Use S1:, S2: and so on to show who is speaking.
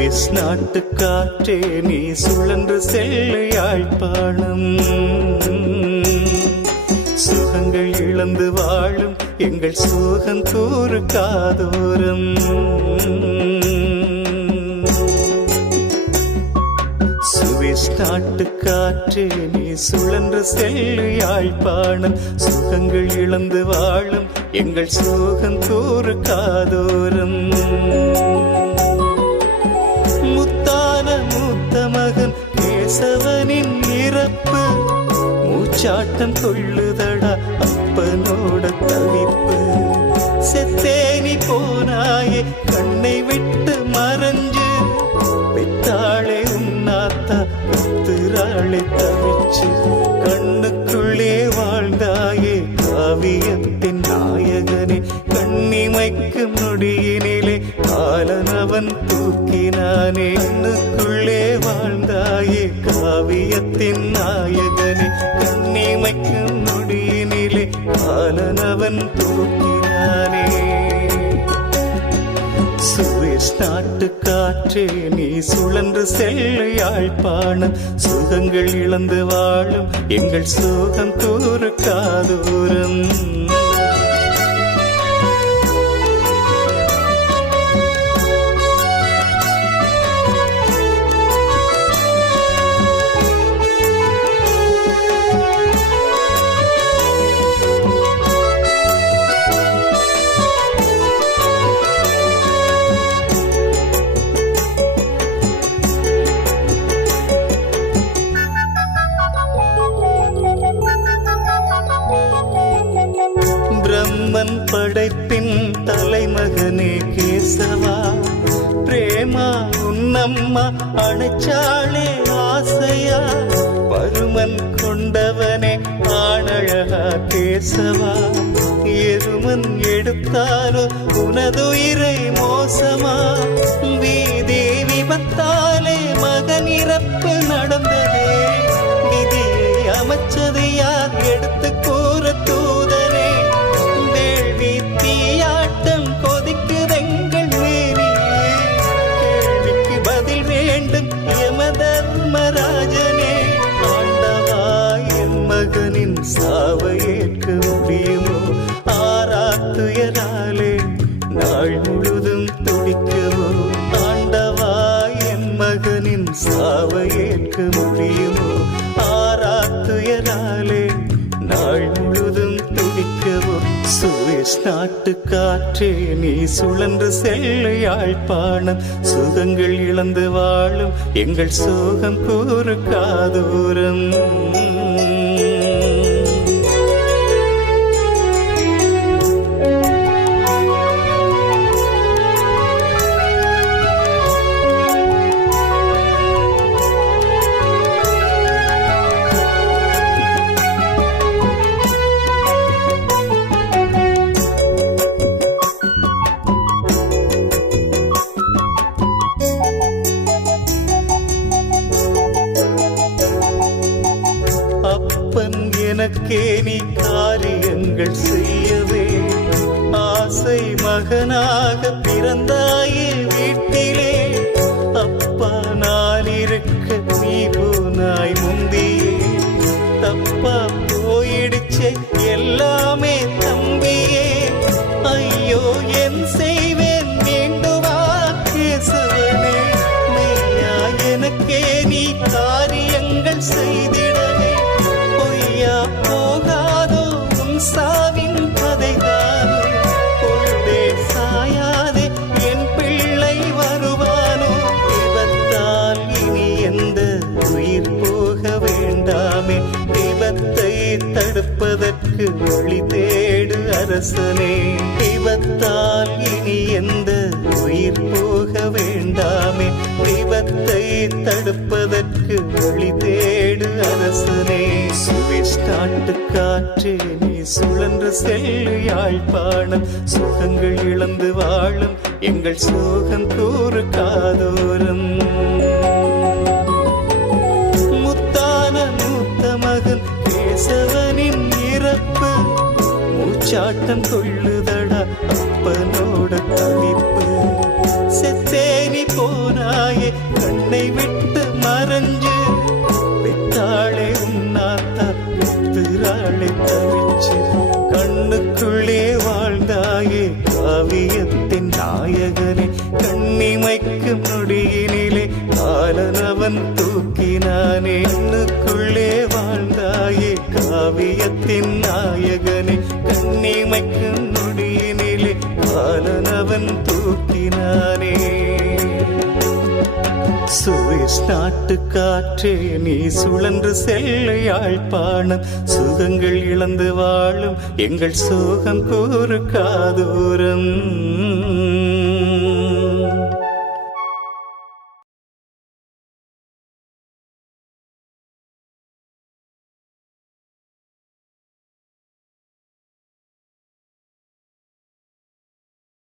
S1: Swiss நாட்டு காற்றே நீ சுழன்று செல்ல யாழ்ப்பாணம் சுகங்கள் இழந்து வாழும் எங்கள் சோகம் தூறு காதோரம். சுவிஸ் நாட்டு காற்றே நீ சுழன்று செல்லு யாழ்ப்பாணம் சுகங்கள் இழந்து வாழும் எங்கள் சோகம் தூறு காதோரம். மூத்த மகன் கேசவனின் இறப்பு. மூச்சாட்டம் கொள்ளுதடா அப்பனோட தவிப்பு. செத்தேனி போனாயே கண்ணை விட்டு மறைஞ்சு. பெத்தாளே உன்னாத்தா கத்துறாளே தவிச்சு. கண்ணுக்குள்ளே வாழ்ந்தாயே காவியத்தின் நாயகனே. கண்ணிமைக்கும் நொடியினிலே காலனவன் தூக்கினானே. கண்ணுக்குள்ளே வாழ்ந்தாயே காவியத்தின் நாயகனே கண்ணிமைக்கும் நொடியினிலே காலனவன் தூக்கினானே. சுவேஷ் நாட்டு காற்றே நீ சுழன்று செல்ல யாழ்ப்பாணம் சுகங்கள் இழந்து வாழும் எங்கள் சுகம் கூறு காதூரம் கேசவா பிரேமா உன்னம்மா அணைச்சாளே ஆசையா? பருமன் கொண்டவனே ஆணழகா கேசவா எருமன் எடுத்தாலோ உனதுயிரை மோசமா? நாள் முழுதும் துடிக்கவும் சுவேஷ் நாட்டு காற்றே நீ சுழன்று செல்ல யாழ்ப்பாணம் சுகங்கள் இழந்து வாழும் எங்கள் சோகம் கூறு காதூரம் ஆசை மகனாக பிறந்தாயே. அரசனே தெய்வத்தால் இனி எந்த உயிர் போக வேண்டாமே. தெய்வத்தை தடுப்பதற்கு வழி தேடு அரசனே. சுவிஷ்டாட்டு காற்றே நீ சுழன்று செல்லு யாழ்ப்பாணம். சுகங்கள் இழந்து வாழும் எங்கள் சோகம் கூறு காதோரம். சாட்டம் கொள்ளுதடா அப்பனோட தவிப்பு. செத்தேனி போனாயே கண்ணை விட்டு மறைஞ்சு. பெற்றாளே உன்னாத்தா பெத்துறாளே தவிச்சு. கண்ணுக்குள்ளே வாழ்ந்தாயே காவியத்தின் நாயகனே. கண்ணிமைக்கும் நொடியினிலே காலனவன் தூக்கினானே. கண்ணுக்குள் நாட்டு காற்றே நீ சுழன்று செல்ல யாழ்ப்பாணம் சுகங்கள் இழந்து வாழும் எங்கள் சோகம் கூறு காதூரம்